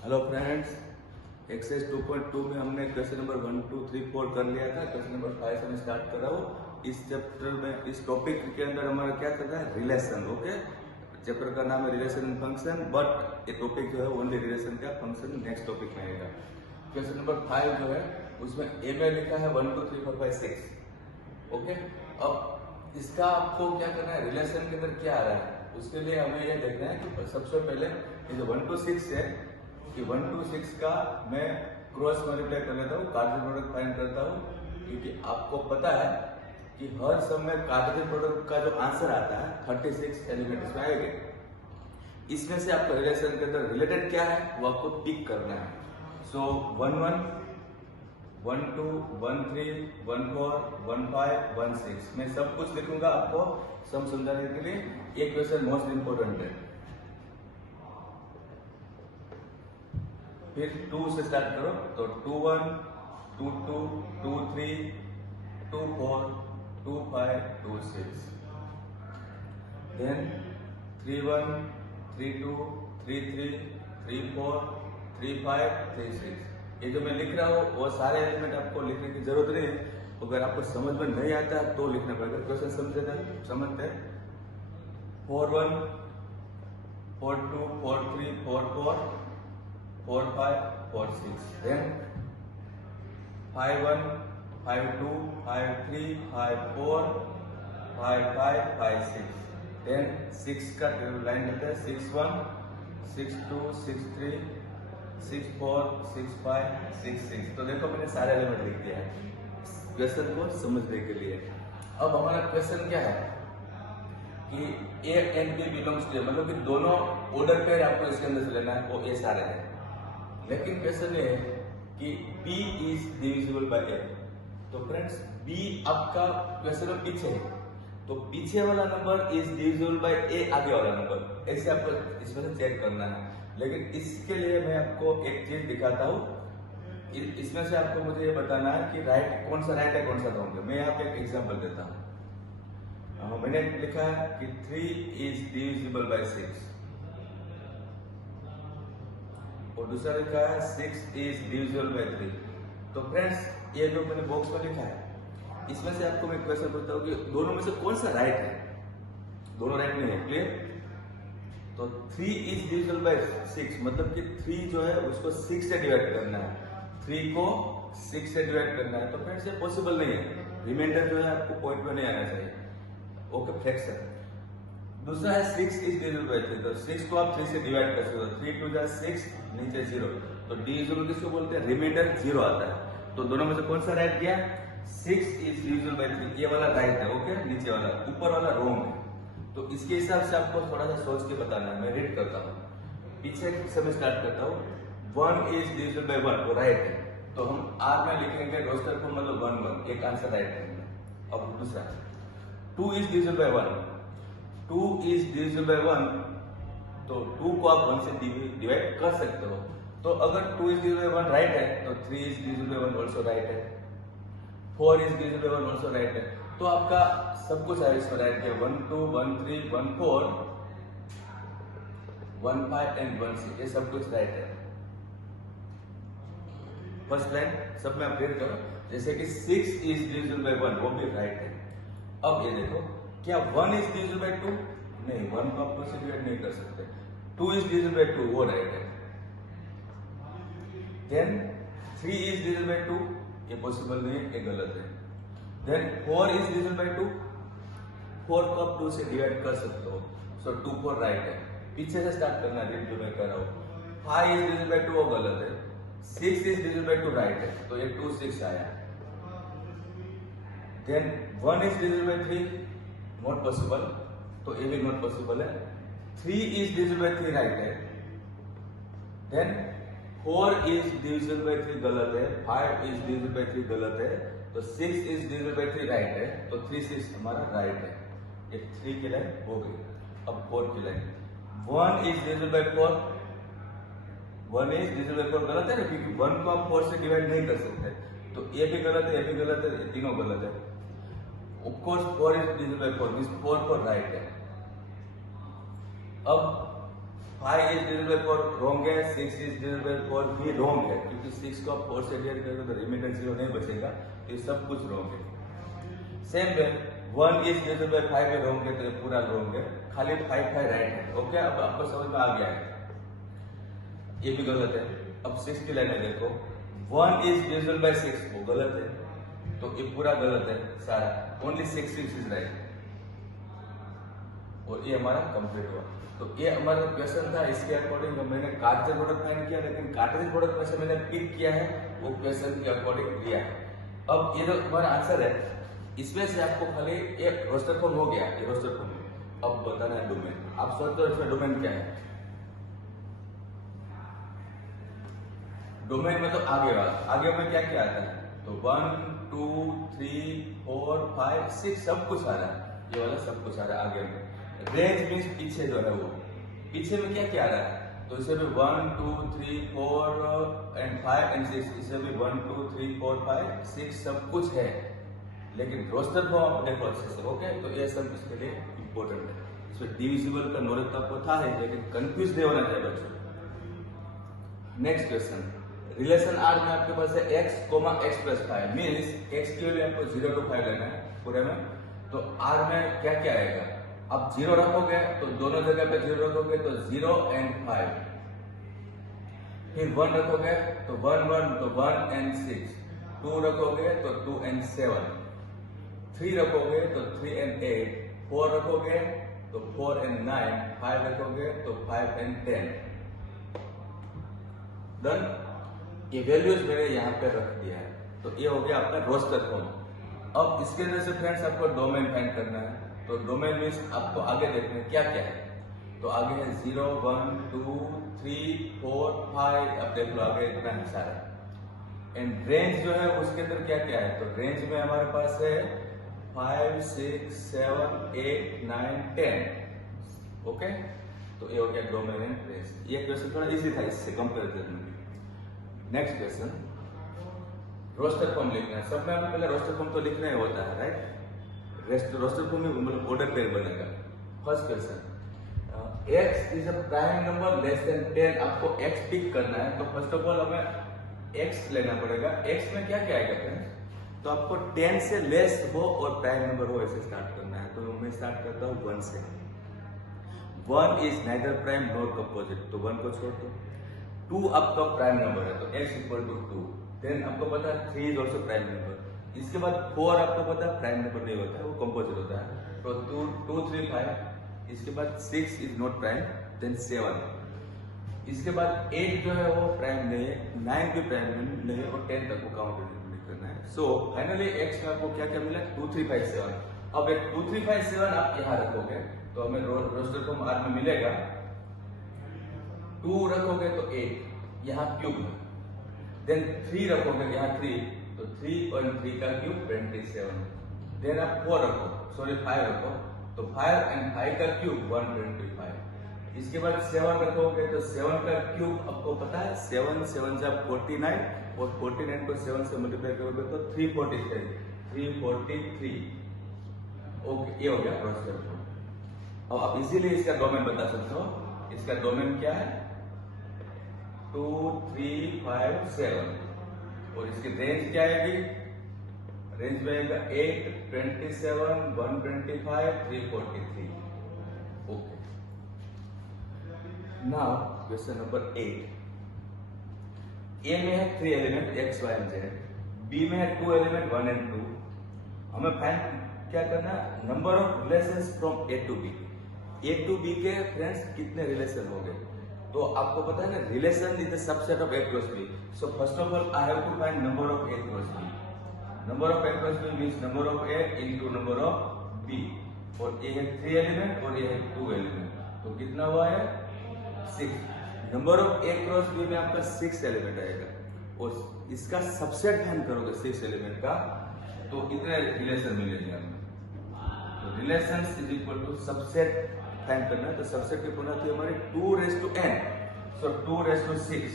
Hello friends, exercise 2.2 में हमने question number 1, 2, 3, 4 कर लिया था। क्वेश्चन नंबर 5 से मैं स्टार्ट कर रहा हूँ। इस चैप्टर में, इस टॉपिक के अंदर हमारा क्या करना है, रिलेशन। ओके, चैप्टर का नाम है रिलेशन एंड फंक्शन, बट ये टॉपिक जो है ओनली रिलेशन का, फंक्शन नेक्स्ट टॉपिक में आएगा। क्वेश्चन नंबर 5 जो है उसमें ए में लिखा है 1, 2, 3, 4, 5, 6। ओके, अब इसका आपको क्या करना है, रिलेशन के अंदर क्या आ रहा है उसके लिए हमें ये देखना है कि सबसे पहले ये जो 1 to 6 है कि 1 to 6 का मैं क्रॉस मल्टीप्लाई कर लेता हूँ, कार्टेशियन प्रोडक्ट फाइंड करता हूँ, क्योंकि आपको पता है कि हर समय कार्टेशियन प्रोडक्ट का जो आंसर आता है 36 एलिमेंट इसमें आएंगे। इसमें से आपका रिलेशन के अंदर रिलेटेड क्या है वो आपको पिक करना है। सो 1, 1, 1, 2, 1, 3, 1, 4, 1, 5, 1, 6 मैं सब कुछ लिखूंगा आपको सम समझाने के लिए। ये क्वेश्चन मोस्ट इंपोर्टेंट है। फिर 2 से स्टार्ट करो, तो 2, 1, 2, 2, 2, 3, 2, 4, 2, 5, 2, 6, देन 3, 1, 3, 2, 3, 3, 3, 4, 3, 5, 3, 6। ये जो मैं लिख रहा हूँ वो सारे एलिमेंट आपको लिखने की जरूरत नहीं है। अगर आपको समझ में नहीं आता है तो लिखना पड़ेगा। क्वेश्चन समझते हैं। 4, 1, 4, 2, 4, 3, 4, 4, 4, 5, 4, 6, then 5, 1, 5, 2, 5, 3, 5, 4, 5, 5, 5, 6, then 6 का लाइन लेते हैं, 6, 1, 6, 2, 6, 3, 6, 4, 6, 5, 6, 6। तो देखो मैंने सारे एलिमेंट लिख दिया है क्वेश्चन को समझने के लिए। अब हमारा क्वेश्चन क्या है कि A and B belongs to, मतलब कि दोनों ऑर्डर पेयर आपको इसके अंदर से लेना है, वो ए सारे हैं। लेकिन क्वेश्चन ये है कि B is divisible bye A। तो फ्रेंड्स B आपका क्वेश्चन में पीछे है, तो पीछे वाला number is divisible bye A आगे वाला नंबर, ऐसे आपको इसमें से चेक करना है। लेकिन इसके लिए मैं आपको एक चीज दिखाता हूँ। इसमें से आपको मुझे ये बताना है कि राइट कौन सा राइट है कौन सा रॉन्ग है। मैं यहाँ पे एक एग्जाम्पल देता हूँ। मैंने लिखा है कि 3 इज डिविजिबल बाय 6 और दूसरा लिखा है 6 इज डिविजिबल बाय 3। तो फ्रेंड्स ये जो मैंने बॉक्स में लिखा है इसमें से आपको मैं क्वेश्चन पूछता हूँ कि दोनों में से कौन सा राइट है। दोनों राइट नहीं है, क्लियर। तो 3 इज डिविजिबल बाय 6 मतलब कि 3 जो है उसको 6 से डिवाइड करना है, 3 को 6 से डिवाइड करना है। तो फ्रेंड्स ये पॉसिबल नहीं है, रिमाइंडर जो है आपको पॉइंट में नहीं आना चाहिए। Okay, fraction. दूसरा है 6 इज डिविजिबल बाय 3, तो 6 को आप 3 से डिवाइड कर सकते हो, 3 2 जा 6, नीचे 0। तो डिविजिबल किसको बोलते हैं, रिमाइंडर 0 आता है। तो दोनों में से कौन सा राइट गया, 6 इज डिविजिबल बाय 3, ये वाला राइट है। ओके, नीचे वाला, ऊपर वाला रॉन्ग है। तो इसके हिसाब से आपको थोड़ा सा सोच के बताना है। मैं रीड करता हूँ, पीछे से मैं स्टार्ट करता हूँ। 1 इज डिविजिबल बाय 1 वो राइट है, तो हम आर में लिखेंगे रोस्टर को, मतलब 1 1, एक आंसर राइट है। अब दूसरा 2 is divisible bye 1, 2 is divisible bye 1, तो 2 को आप 1 से डिवाइड कर सकते हो। तो अगर 2 इज डिविजिबल बाय 1 राइट है तो 3 is divisible bye 1 also right है, 4 is divisible bye 1 also right है। तो आपका सब कुछ है इसमें राइट है। 1 2 1 3 1 4 1 5 एंड 1 6 ये सब कुछ राइट है। फर्स्ट लाइन सब में अपडेट करो, जैसे कि 6 इज डिविजिबल बाय 1 वो भी राइट है। अब ये देखो, क्या 1 इज डिविजिबल बाय 2, नहीं, 1 को आप 2 से डिवाइड नहीं कर सकते। 2 इज डिविजिबल बाय 2 वो राइट है। देन 3 इज डिविजिबल बाय 2 ये पॉसिबल नहीं है, ये गलत है। देन 4 इज डिविजिबल बाय 2, 4 को आप 2 से डिवाइड कर सकते हो, सो 2 4 राइट है। पीछे से स्टार्ट करना है जो मैं कर रहा हूँ। 5 इज डिविजिबल बाय 2 वो गलत है। 6 इज डिविजिबल बाय 2 राइट है, तो ये 2 6 आया। Then 1 is divisible by 3 not possible, तो ये भी नॉट पॉसिबल है। 3 इज डिविजिबल बाय 3 राइट है। देन 4 इज डिविजिबल बाय 3 गलत है, 5 इज डिविजिबल बाय 3 गलत है, तो 6 इज डिविजिबल बाय 3 राइट है, तो 3 6 हमारा राइट है। ये 3 की लाइन हो गई। अब 4 की line, 1 is divisible bye 4, 1 is divisible bye 4 गलत है ना, क्योंकि 1 को आप 4 से डिवाइड नहीं कर सकते, तो ये भी गलत है, ये भी गलत है, ये तीनों गलत है। Of course 4 is divisible bye 4 means 4 4 right है। अब 5 इज डिविजिबल बाय 4 रॉन्ग है, 6 इज डिविजिबल बाय 4 भी रॉन्ग है, क्योंकि 6 को आप 4 से डिवाइड करोगे तो रिमाइंडर 0 नहीं बचेगा, तो ये सब कुछ रॉन्ग है। Same way 1 is divisible bye 5 भी रॉन्ग है, तो ये पूरा रॉन्ग है, खाली 5 राइट है। ओके, अब आपको समझ में आ गया है, ये भी गलत है। अब 6 की लाइन में देखो, 1 इज डिविजिबल बाय 6 वो गलत है, तो ये पूरा गलत है सारा, ओनली 6 इज राइट, और ये हमारा कंप्लीट हुआ। तो ये हमारा क्वेश्चन था, इसके अकॉर्डिंग मैंने कार्टेज प्रोडक्ट फाइंड किया, लेकिन कार्टेज प्रोडक्ट में से मैंने पिक किया है वो क्वेश्चन के अकॉर्डिंग दिया है। अब ये जो हमारा आंसर है, इसमें से आपको खाली एक रोस्टर फॉर्म हो गया, ये रोस्टर फॉर्म। अब बताना है डोमेन, आप सोचते हो इसमें डोमेन क्या है? डोमेन में तो आगे में क्या क्या आता है, तो 1 2 3 4 5 6 सब कुछ आ रहा है, ये वाला सब कुछ आ रहा है आगे में। रेंज मीन्स पीछे जो है वो, पीछे में क्या क्या आ रहा है, तो इसे भी 1 2 3 4 एंड 5 एंड 6, इसे भी 1 2 3 4 5 6 सब कुछ है, लेकिन रोस्टर फॉर्म आप देखो अच्छे से। ओके, तो ये सब इसके लिए इंपॉर्टेंट है। इसमें डिविजिबल का नॉलेज तो आपको था है, लेकिन कंफ्यूज नहीं होना चाहिए बच्चों। नेक्स्ट क्वेश्चन, रिलेशन आर में आपके पास है x, x plus 5 means x की वैल्यू आपको 0 to 5 लेना है पूरे में, तो r में क्या क्या आएगा, अब 0 रखोगे तो दोनों जगह पे 0 रखोगे तो 0 and 5, फिर 1 रखोगे तो 1 1 तो 1 and 6, 2 रखोगे तो 2 and 7, 3 रखोगे तो 3 and 8, 4 रखोगे तो 4 and 9, 5 रखोगे तो 5 and 10। डन, ये वैल्यूज मैंने यहाँ पे रख दिया है, तो ये हो गया आपका रोस्टर फॉर्म। अब इसके अंदर से फ्रेंड्स आपको डोमेन फाइंड करना है, तो डोमेन मीन्स आपको आगे देखना है क्या क्या है, तो आगे है 0 1 2 3 4 5, अब देख लो आगे इतना है सारा। एंड रेंज जो है उसके अंदर क्या क्या है, तो रेंज में हमारे पास है 5 6 7 8 9 10। ओके, तो ये हो गया डोमेन एंड रेंज। ये क्वेश्चन थोड़ा इजी था इससे कंपेरिजन में। नेक्स्ट क्वेश्चन, रोस्टर फॉर्म लिखना है। सब में हमें पहले रोस्टर फॉर्म तो लिखना ही होता है, राइट? रोस्टर फॉर्म में मतलब ऑर्डर पेयर बनेगा। First question, x is a prime number less than 10, आपको x पिक करना है, तो फर्स्ट ऑफ ऑल हमें x लेना पड़ेगा। x में क्या क्या आएगा फ्रेंड्स, तो आपको 10 से लेस हो और प्राइम नंबर हो ऐसे स्टार्ट करना है, तो मैं स्टार्ट करता हूँ 1 से। 1 is neither prime nor composite, तो 1 को छोड़ दो। 2 आपका प्राइम नंबर है, तो x इक्वल टू 2। देन आपको पता है 3 इज ऑल्सो प्राइम नंबर। इसके बाद 4 आपको पता है प्राइम नंबर नहीं होता है, वो कंपोजिट होता है, तो 2 2 3 5। इसके बाद 6 इज नॉट प्राइम, देन 7। इसके बाद 8 जो है वो प्राइम नहीं है, 9 भी प्राइम नहीं है, और 10 तक को काउंट करना है। सो फाइनली x में आपको क्या क्या मिला, 2 3 5 7। अब 2 3 5 7 आप यहाँ रखोगे तो हमें रोस्टर फॉर्म आर में मिलेगा। 2 रखोगे तो 8, यहाँ क्यूब है। देन 3 रखोगे यहाँ 3, तो 3 और 3 का क्यूब 27। देन आप 4 रखो, सॉरी 5 रखो, तो 5 एंड 5 का क्यूब 125। इसके बाद 7 रखोगे तो 7 का क्यूब आपको पता है 7 7 से 49, और 49 को 7 से मल्टीप्लाई करोगे तो 343। ओके, ये हो गया रोस्टर फॉर्म। अब आप इजीली इसका डोमेन बता सकते हो। इसका डोमेन क्या है, 2 3 5 7, और इसकी रेंज क्या आएगी, रेंज में आएगा 8 27 125 343। Okay, now question number 8। A में है 3 element x y and z, B में है 2 एलिमेंट 1 and 2। हमें फाइंड क्या करना, number of relations from A to B. A to B के फ्रेंड्स कितने रिलेशन हो गए, तो आपको पता है ना, relation is the subset of A cross B. So first of all I have to find number of A cross B. Number of A cross B means number of A into number of B, और ये है 3 element और ये है 2 element, तो कितना हुआ है 6। Number of A cross B में आपका 6 एलिमेंट आएगा, और इसका सबसेट फाइंड करोगे 6 एलिमेंट का, तो कितने रिलेशन मिलेंगे हमें। तो relations is equal to subset find करना है, तो सबसेट की पूर्णता थी हमारी 2n, सो 2/6।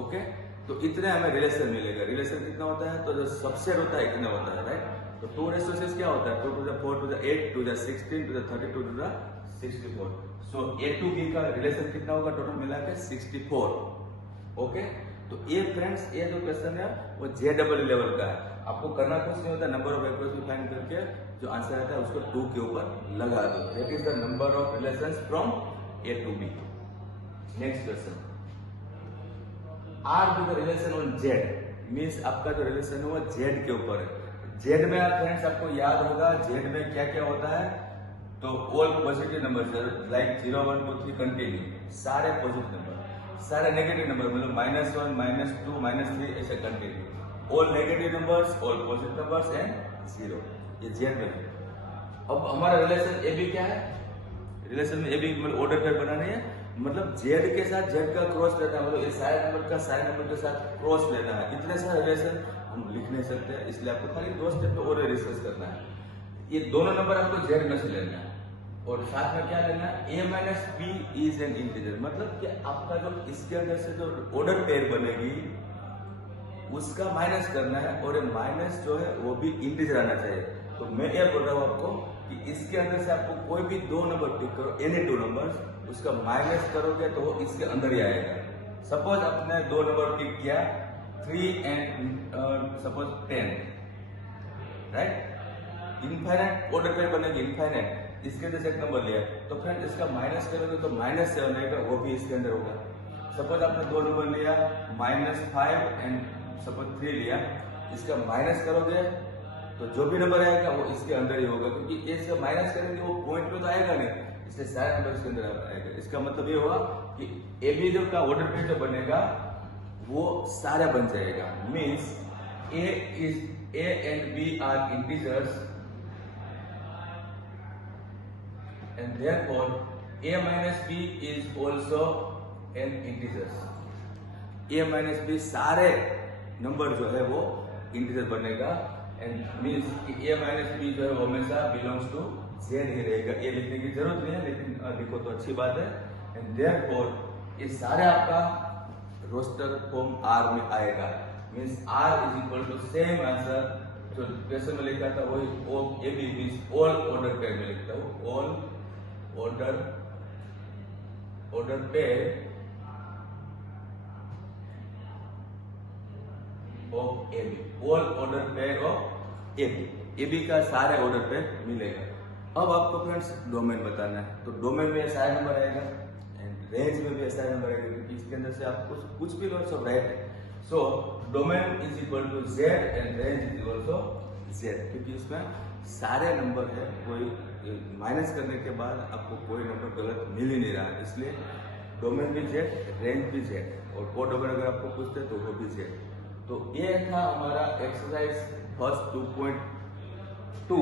ओके, तो इतने हमें रिलेशन मिलेगा। रिलेशन कितना होता है, तो जो सबसेट होता है इतना होता है, राइट? तो 2/6 क्या होता है, 2 to the 4 to the 8 to the 16 to the 32 to the 64। So A to B का रिलेशन कितना होगा टोटल मिला के 64। ओके, तो ये फ्रेंड्स ये जो क्वेश्चन है वो JEE लेवल का है। आपको करना कुछ नहीं होता, नंबर ऑफ एक्यूरेसी फाइंड करके जो आंसर आता है उसको 2 के ऊपर लगा दो। That is the number of relations from A to B. Next question, R with relation on Z, means आपका जो रिलेशन है वो जेड के ऊपर है। जेड में फ्रेंड्स आपको याद होगा जेड में क्या क्या होता है, तो all positive number like 0 1 2 3 continue, सारे पॉजिटिव नंबर, सारे नेगेटिव नंबर मतलब -1 -2 -3 ऐसे continue, all negative numbers, all positive numbers and 0, ये जेड में है। अब हमारा रिलेशन ए बी क्या है, रिलेशन में ए बी मतलब ऑर्डर पेयर बनानी है, मतलब जेड के साथ जेड का क्रॉस लेना है, मतलब ये सारे नंबर का सारे नंबर के साथ क्रॉस लेना है। इतने सारे रिलेशन हम लिख नहीं सकते, इसलिए आपको खाली 2 स्टेप पे और डिस्कस करना है। ये दोनों नंबर आपको जेड में से लेना है और साथ में क्या लेना है, a minus B is an integer, मतलब कि आपका जो इसके अंदर से जो ऑर्डर पेयर बनेगी उसका माइनस करना है और माइनस जो है वो भी इंटीजर आना चाहिए। तो मैं ये बोल रहा हूँ आपको कि इसके अंदर से आपको कोई भी 2 नंबर पिक करो, एनी 2 नंबर्स, उसका माइनस करोगे तो वो इसके अंदर ही आएगा। सपोज आपने 2 नंबर पिक किया 3 and suppose 10, right, infinite order pair बनेगी, इनफाइनाइट, इसके अंदर से एक नंबर लिया तो फ्रेंड इसका माइनस करोगे तो -7 रहेगा, वो भी इसके अंदर होगा। सपोज आपने 2 नंबर लिया -5 एंड सपोज 3 लिया, इसका माइनस करोगे तो जो भी नंबर आएगा वो इसके अंदर ही होगा, क्योंकि इसका माइनस करेंगे वो पॉइंट पे तो आएगा नहीं, इसलिए सारे नंबर इसके अंदर आएगा। इसका मतलब ये हुआ कि ए बी जो का ऑर्डर पेयर जो बनेगा वो सारा बन जाएगा, means A and B are integers and therefore a minus b is also an integers। a minus b सारे नंबर जो है वो इंटीजर बनेगा एंड मीन्स कि a minus b जो है वो हमेशा बिलोंग्स टू z ही रहेगा। ये लिखने की जरूरत नहीं है, लेकिन लिखो तो अच्छी बात है। एंड therefore ये सारे आपका रोस्टर फॉर्म R में आएगा, means R is equal to same answer जो क्वेश्चन में लिखा था वही A B means all order pair में लिखता हूँ, all order pair of A B, all order pair of A B का सारे ऑर्डर पेयर मिलेगा। अब आपको फ्रेंड्स डोमेन बताना है, तो डोमेन में ऐसा नंबर आएगा एंड रेंज में भी ऐसा नंबर आएगा, क्योंकि इसके अंदर से आप कुछ भी लो सब राइट है। So domain is equal to Z and range is equal to Z, क्योंकि उसमें सारे नंबर है, कोई माइनस करने के बाद आपको कोई नंबर गलत मिल ही नहीं रहा, इसलिए डोमेन भी जेड, रेंज भी जेड और कोड नंबर अगर आपको पूछते तो वो भी जेड। तो ये था हमारा एक्सरसाइज फर्स्ट 2.2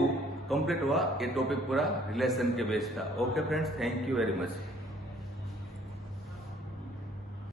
कंप्लीट हुआ। ये टॉपिक पूरा रिलेशन के बेस था। Okay friends, thank you very much.